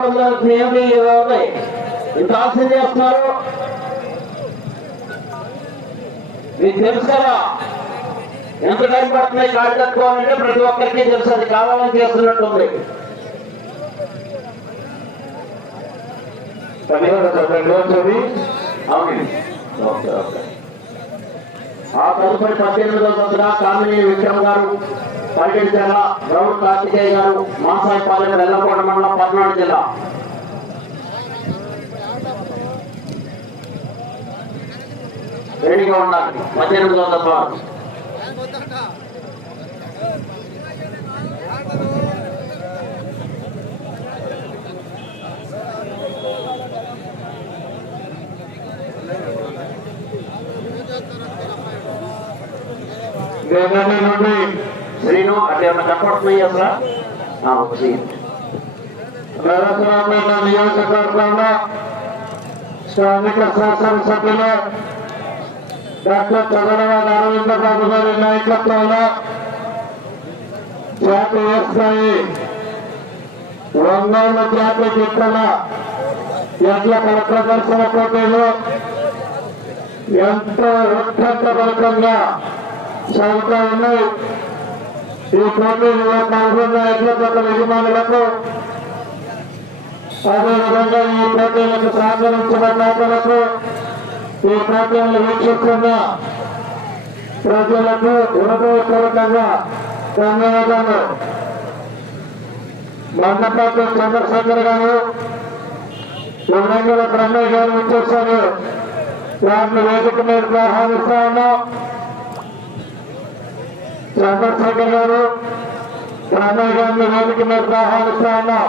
ఏమి ఉన్నాయి ఇంత ఆశ చేస్తున్నారు? మీకు తెలుసు కదా ఎంత టైం పడుతున్నాయి కాళ్ళు అంటే ప్రతి ఒక్కరికి తెలుసు అది కావాలని చేస్తున్నట్టుంది. ఉంది ఆ తదుపరి పద్దెనిమిదవ తొమ్మిదిన కామిని విక్రమ్ గారు పల్లెటి జిల్లా గౌరవ కార్తికేయ గారు మాసాయిపాలెం వెల్లకోట మండలం పద్నాడు జిల్లా. రెడీగా ఉండాలి. పద్దెనిమిది వందల ద్వారా దేవనల్లి నుండి శ్రీను అట్లా ఏమన్నా కనపడుతున్నాయి అసలు ఆ, శ్రీ నరసరామేట నియోజకవర్గంలో స్థానిక శాసనసభ్యులు డాక్టర్ చంద్రబాబు అరవింద బాబు గారి నాయకత్వంలో జాతీయ స్థాయి ఒంగోలు జాతీయ గిట్టల ఎట్ల కల ప్రదర్శన పోటీలు ఎంతో ఉత్కంఠభరితంగా సాగుతా ఉన్నాయి ఈ పోటీలో పాల్గొన్న ఎడ్ల జతల యజమానులకు అదేవిధంగా ఈ పోటీలకు సహకరించిన నేతలకు ఈ పోటీలను వీక్షిస్తున్న ప్రజలకు హృదయపూర్వకంగా ధన్యవాదాలు. మండపాటి చంద్రశేఖర్ గారు ఉల్లంఘన బ్రహ్మయ్య గారు వచ్చేసారు వారిని వేదిక మీద ఆహ్వానిస్తా ఉన్నాం. చంద్రశేఖర్ గారు రాహుల్ గాంధీ వేదిక మీద ఆహ్వానిస్తా ఉన్నాం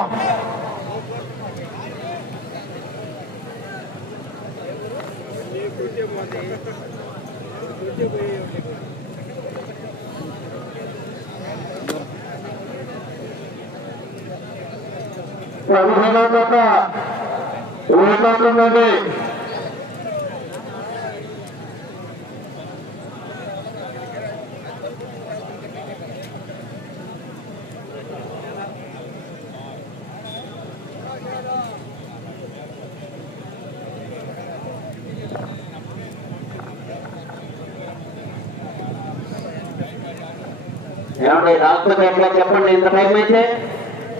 ఏమండి రాకపోతే ఎట్లా చెప్పండి ఇంత టైం అయితే?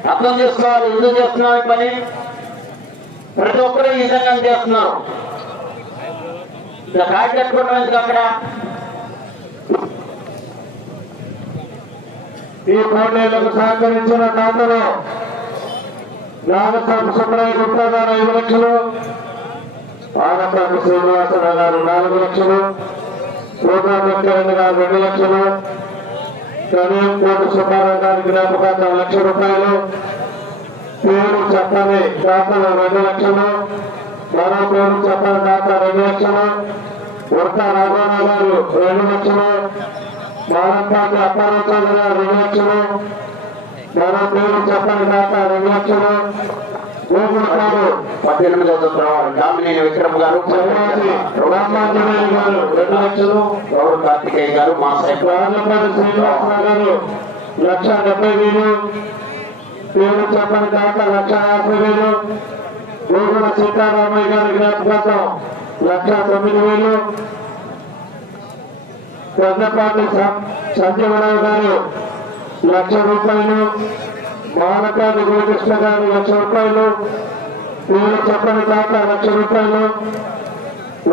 అర్థం చేసుకోవాలి ఎందుకు చేస్తున్నాం ఈ పని? ప్రతి ఒక్కరూ ఈ విధంగా చేస్తున్నారు. ఇక బ్యాట్ కట్టుకోవడం ఎందుకు అక్కడ? ఈ పోటీలకు సహకరించిన దాతలు నాగస్వామి సుబ్రయ్య గుప్తా గారు ఐదు లక్షలు ఆనపాటి శ్రీనివాసరావు గారు నాలుగు లక్షలు శోభా గారు రెండు లక్షలు కనీం కోటి సుబ్బారావు గారి జ్ఞాపకార్థం లక్ష రూపాయలు. పేరు చెప్పని దాతలు రెండు లక్షలు. మరో పేరు చెప్పని దాత రెండు లక్షలు. ఉడత రామారావు గారు రెండు లక్షలు. మారంపాటి అప్పారావు గారు రెండు లక్షలు. మరో పేరు చెప్పని దాత రెండు లక్షలు. గోగుల గారు పద్దెనిమిదవ తరగతి దామినేని విక్రమ్ గారు గారు రెండు లక్షలు గౌరవ కార్తికేయ గారు మా గారు లక్ష డెబ్బై వేలు. పేరు చెప్పని కాక లక్ష యాభై వేలు. గోగుల సీతారామయ్య గారి జ్ఞాపకార్థం లక్ష తొమ్మిది వేలు. పెద్దపాటి సంజీవరావు గారు లక్ష రూపాయలు. మానకాది గురుకృష్ణ గారు లక్ష రూపాయలు పేరు చెప్పని తాత లక్ష రూపాయలు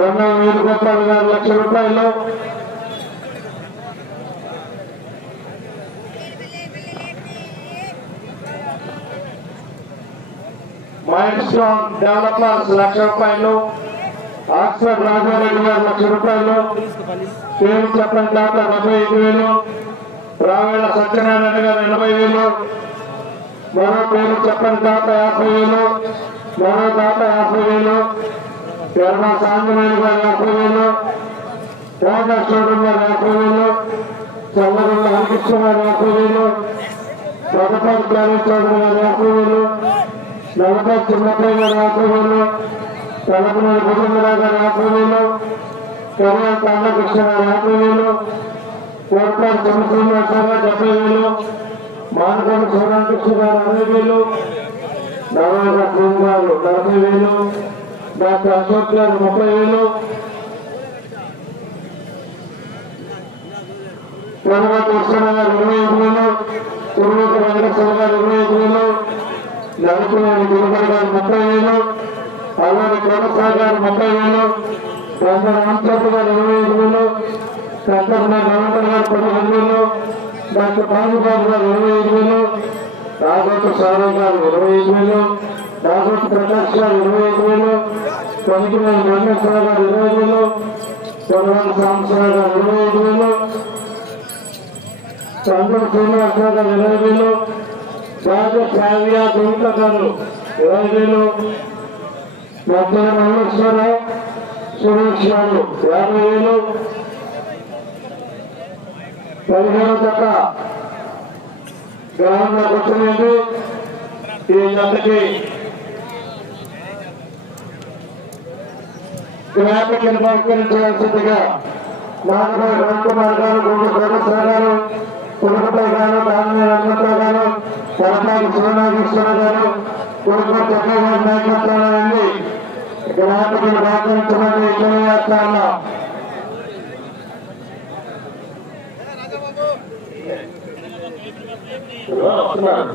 ఉన్న వేణుగోపాల్ గారు లక్ష రూపాయలు. మైండ్ స్టోన్ డెవలపర్స్ లక్ష రూపాయలు ఆక్స్ఫర్డ్ రాజారెడ్డి గారు లక్ష రూపాయలు. పేరు చెప్పని దాత డెబ్బై ఐదు వేలు రావేళ్ళ సత్యనారాయణ గారు ఎనభై వేలు. మరో పేరు చెప్పని దాత యాభై వేలు మరో దాత యాభై వేలు ఎర్ర సాంజనేయులు గారు యాభై వేలు కోటేశ్వరుడు గారు యాభై వేలు చల్లగొండ హరికృష్ణ గారు యాభై వేలు ప్రగపతి ప్రవీణ్ చౌదరి గారు యాభై వేలు నలభై చిన్నపై గారు యాభై వేలు తలపునూరు కుటుంబరావు గారు యాభై వేలు కరియా కాండకృష్ణ గారు యాభై వేలు చంద్రశ్రీనివాసరావు గారు డెబ్బై వేలు మానకొండ శివరామకృష్ణ గారు అరవై వేలు నరేంద్ర సింగ్ గారు నలభై వేలు డాక్టర్ అశోక్ గారు ముప్పై వేలు. తర్వాత కృష్ణ గారు ఇరవై ఐదు వేలు కురుమూత వెంకటేశ్వర గారు ఇరవై ఐదు వేలు నలుపులేని గురుగారు గారు ముప్పై వేలు అల్లరి కోనసాగర్ గారు ముప్పై వేలు చంద్ర రామచంద్ర గారు ఇరవై ఐదు వేలు చంద్రబాబు రమణ గారు పదిహేను వేలు డాక్టర్ బాబుబాబు గారు ఇరవై ఐదు వేలు రాఘవత సారథ్ గారు ఇరవై ఐదు వేలు రాఘవత ప్రకాష్ గారు ఇరవై ఐదు వేలు కొనికినేని మహేశ్వర గారు ఇరవై వేలు కొనవల సాంబశ్వర గారు ఇరవై ఐదు వేలు చంద్ర శ్రీనివాసరావు గారు ఇరవై వేలు రాజ సావ్య దుంత గారు ఇరవై వేలు మధ్యాహ్నం మహేశ్వరరావు సురేష్ గారు యాభై వేలు పదిహేను జత గ్రామంలోకి వచ్చింది ఈ జతకి గ్రాఫికల్ బహుకరించాల్సిందిగా రామ్కుమార్ గారు గుండు కోటేశ్వర గారు పులకపై గారు దాని రంగంతో గారు కొరపాటి శివనాగేశ్వర గారు కుటుంబ చక్క గారి నాయకత్వంలో గ్రాఫికల్ బహుకరించమని తెలియజేస్తాను వస్తున్నారు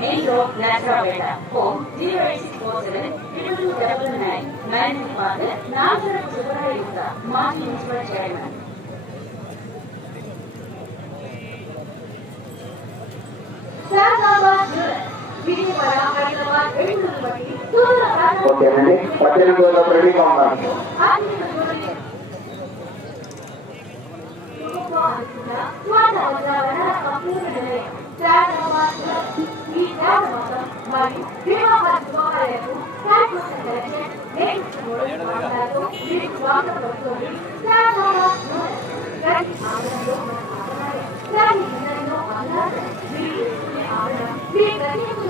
Main Road, Nasraveda, Home 0847 2299, Managing Father, Nasarat Subharayuta, Martin Municipal Chairman. Sadabad, Vijayawada, Hyderabad, ఓకేనండి పద్దెనిమిది వందల రెడీగా ఉన్నాను Thank you.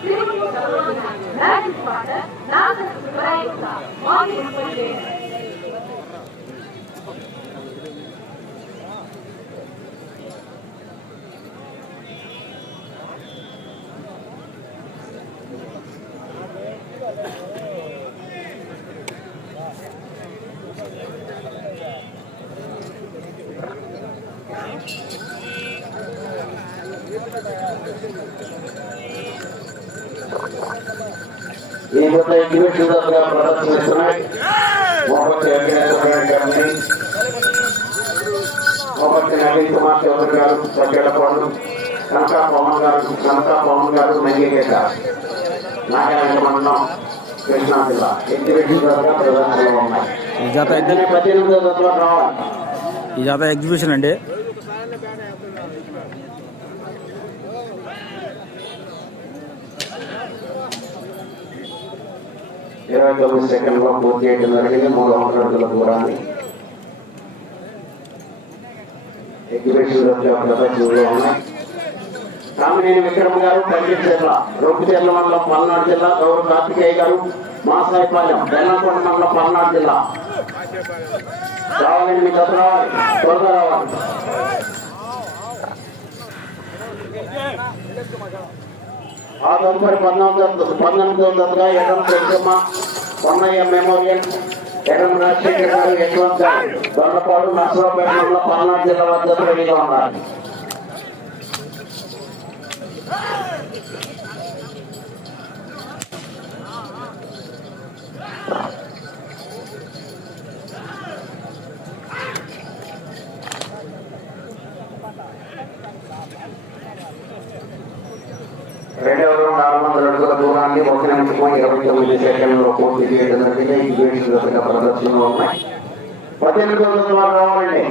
திருவள்ளூர் நாகர் சுப்பராயகுமார் ஆகிய ఈ యొక్క ఇండివిజువల్గా ప్రదర్శిస్తున్నాయి మొహమ్మద్ వెంకటేశ్వర రెడ్డి గారిని మొహమ్మద్ నవీన్ కుమార్ చౌదరి గారు పట్టేటపాడు కనకా పవన్ గారు కనకా పవన్ గారు నంగిగడ్డ నాగాలంక మండలం కృష్ణా జిల్లా ఇండివిజువల్గా ప్రదర్శనలో ఉన్నాయి ఈ జత ఎగ్జి- వెంటనే పద్దెనిమిదో జతలో రావాలి ఈ జాత ఎగ్జిబిషన్ అండి. ఇరవై తొమ్మిది సెకండ్లో పూర్తి చేయడం జరిగింది మూడు వందల అడుగుల దూరాన్ని ఎగ్జిబిషన్ ఉన్నాయి. కామినేని విక్రమ్ గారు పల్లి జిల్లా రొప్పు జిల్లా మండలం పల్నాడు జిల్లా గౌరవ కార్తికేయ గారు మాసాయిపాలెం బెల్లంకొండ మండలం పల్నాడు జిల్లా. రావాలండి మీ దగ్గర రావాలి త్వరగా రావాలి ఆ తదుపరి పంతొమ్మిది పంతొమ్మిది వందలుగా ఎర్రం పెద్దమ్మ పొన్నయ్య మెమోరియల్ ఎర్రం రాజశేఖర్ గారు యశ్వంత్ గారు దొండపాడు నర్సరావుపేట మండలం పల్నాడు జిల్లా వద్ద రెడీగా ఉన్నారు రెండవ రౌండ్ ఆరు వందల అడుగుల ఒక నిమిషం ఇరవై తొమ్మిది సెకండ్లో పూర్తి చేయడం జరిగింది. ఈ వేడి ఉన్నాయి పద్దెనిమిది వందల వారు రావాలండి.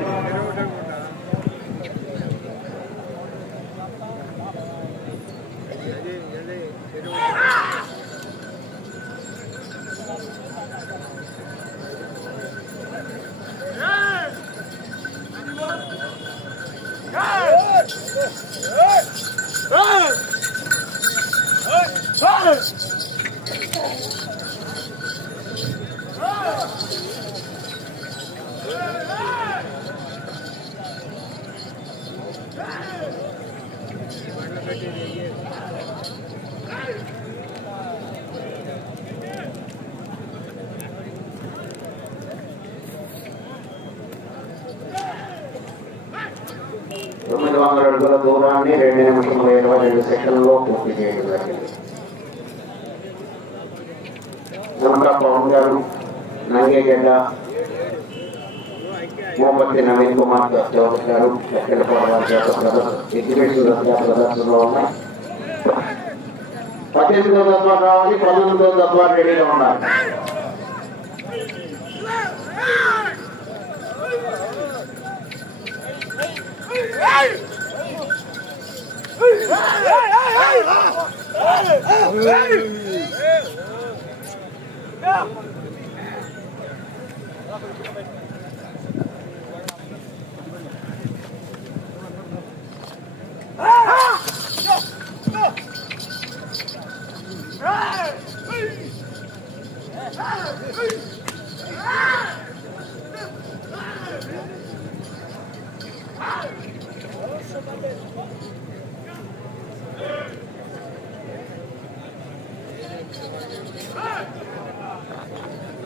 తొమ్మిది వందల అడుగుల దూరాన్ని రెండు నిమిషముల ఇరవై రెండు సెకండ్లో పూర్తి చేయడం జరిగింది. నమ్మక పవన్ గారు నంగేగడ్డ మోపతి నవీన్ కుమార్ చౌదరి గారు ప్రదర్శనలో ఉన్నాయి పద్దెనిమిదో తత్వాలు రావాలి పంతొమ్మిదో తత్వాలు రెడీగా ఉండాలి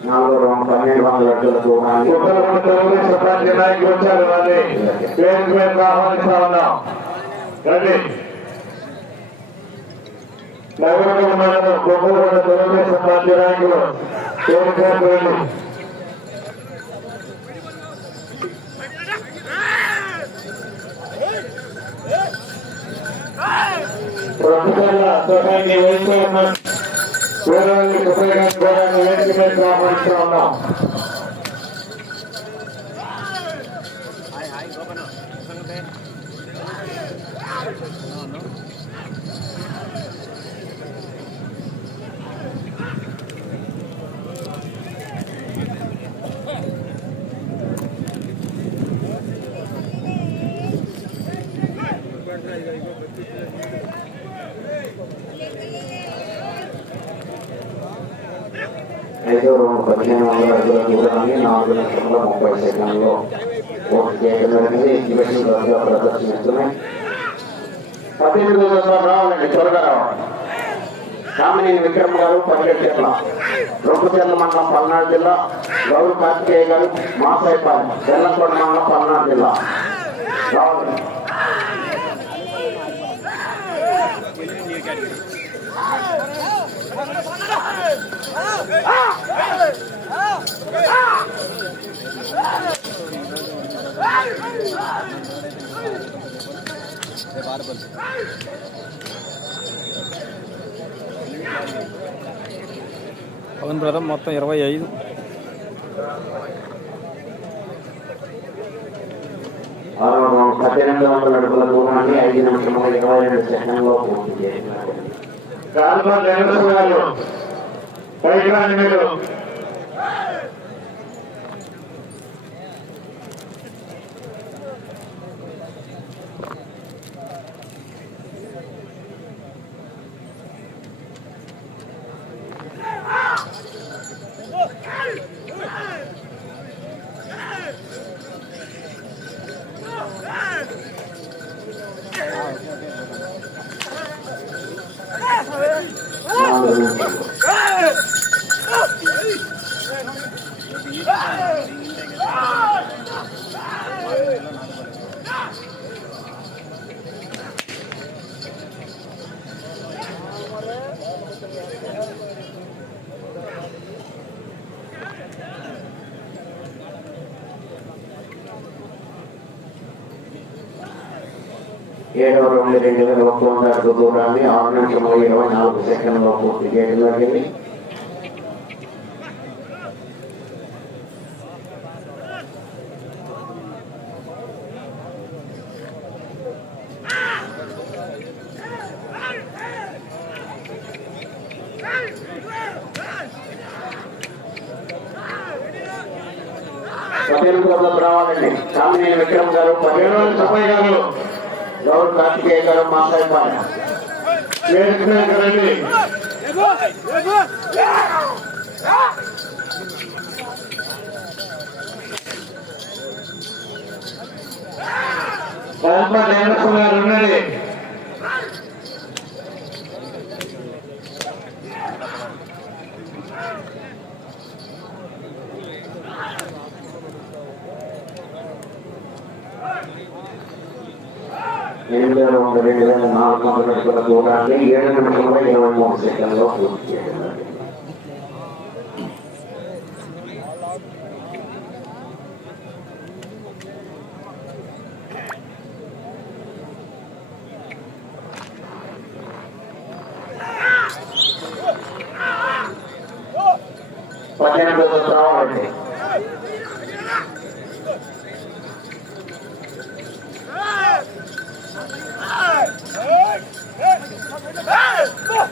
నాలుగో రౌండ్ పన్నెండు వందల అడుగుల దూరాన్ని ఉత్తరకొండ వచ్చారు పేరు ఆహ్వానిస్తా ఉన్నాం రండి నగరంలో తెలుగుదేశం పార్టీ నాయకులు పేరు పేరు ప్రస్తుతంగా సహాయాన్ని వేరే ఉపయోగాన్ని కూడా వేదిక మీద ఆహ్వానిస్తా ఉన్నాం ఐదో రౌండ్ పదిహేను వందల అడుగుల దూరాన్ని నాలుగు లక్షల ముప్పై సెకండ్లో పూర్తి చేయడం జరిగింది ఎగ్జిబిషన్ దశగా ప్రదర్శనిస్తున్నాయి పద్దెనిమిది వందల రావాలండి త్వరగా రావాలి కామినేని విక్రమ్ గారు పదిహేడు జిల్లా రొంపుచెర్ల మండలం పల్నాడు జిల్లా గౌరవ కార్తికేయ గారు మాసాయిపాలెం బెల్లంకొండ మండలం పల్నాడు జిల్లా రావాలి. పవన్ బ్రదర్ మొత్తం ఇరవై ఐదు. పద్దెనిమిది వందల అడుగుల దూరాన్ని ఐదు నిమిషంలో ఇరవై రెండు సెకండ్లో పూర్తి చేసినారు కాల్వ వెంకటేశ్వర గారు పైకి రాని మీరు నాలుగు నిమిషాలు ఏడవ రెండు నిమిషముల ఇరవై నాలుగు సెకండ్లో పూర్తి చేయడం జరిగింది పదిహేను రావాలండి కామినేని విక్రమ్ గారు పదిహేను వందల తొంభై గారు. గౌరవ కార్తికేయ గారు మాట్లాడిపారు ఉన్నది రండి కాల్వ వెంకటేశ్వర గారు ఉండండి ఎనిమిది వేల వంద రెండు వేల నాలుగు వందల అడుగుల దూరాన్ని ఏడు నిమిషముల ఇరవై మూడు సెకండ్లో పూర్తి చేయడం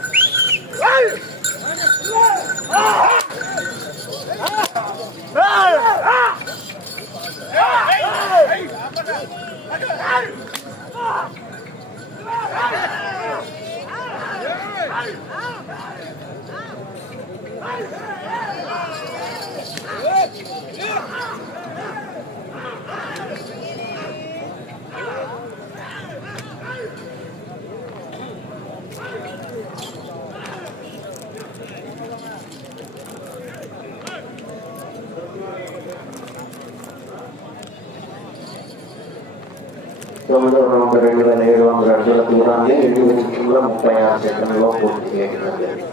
వందల తొమ్మిది వందల రెండు వేల ఏడు వందల అడుగుల దూరాన్ని రెండు నిమిషంలో ముప్పై ఆరు సెకండ్లో పూర్తి చేయడం జరిగింది.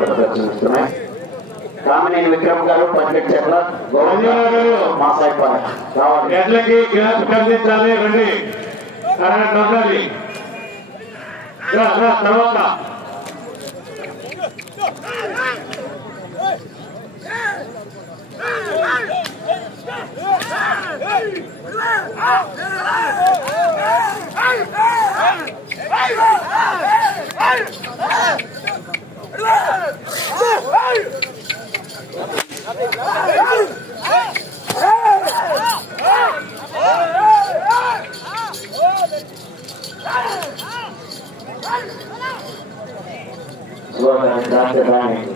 ప్రదర్శిస్తున్నాయి కామినేని విక్రమ్ గారు పన్నెండు చెట్ల మాసాయిపాలెం ఎడ్లకి గ్యాస్ కల్పించాలి రండి. తర్వాత. శివగారి రాజధాని ఇంకా అందరూ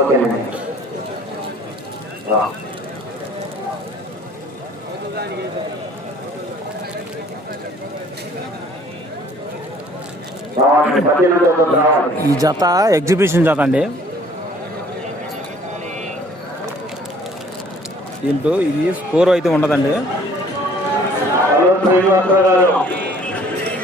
ఓకేనండి ఈ జత ఎగ్జిబిషన్ జత అండి. దీంట్లో ఇది స్కోర్ అయితే ఉండదండి.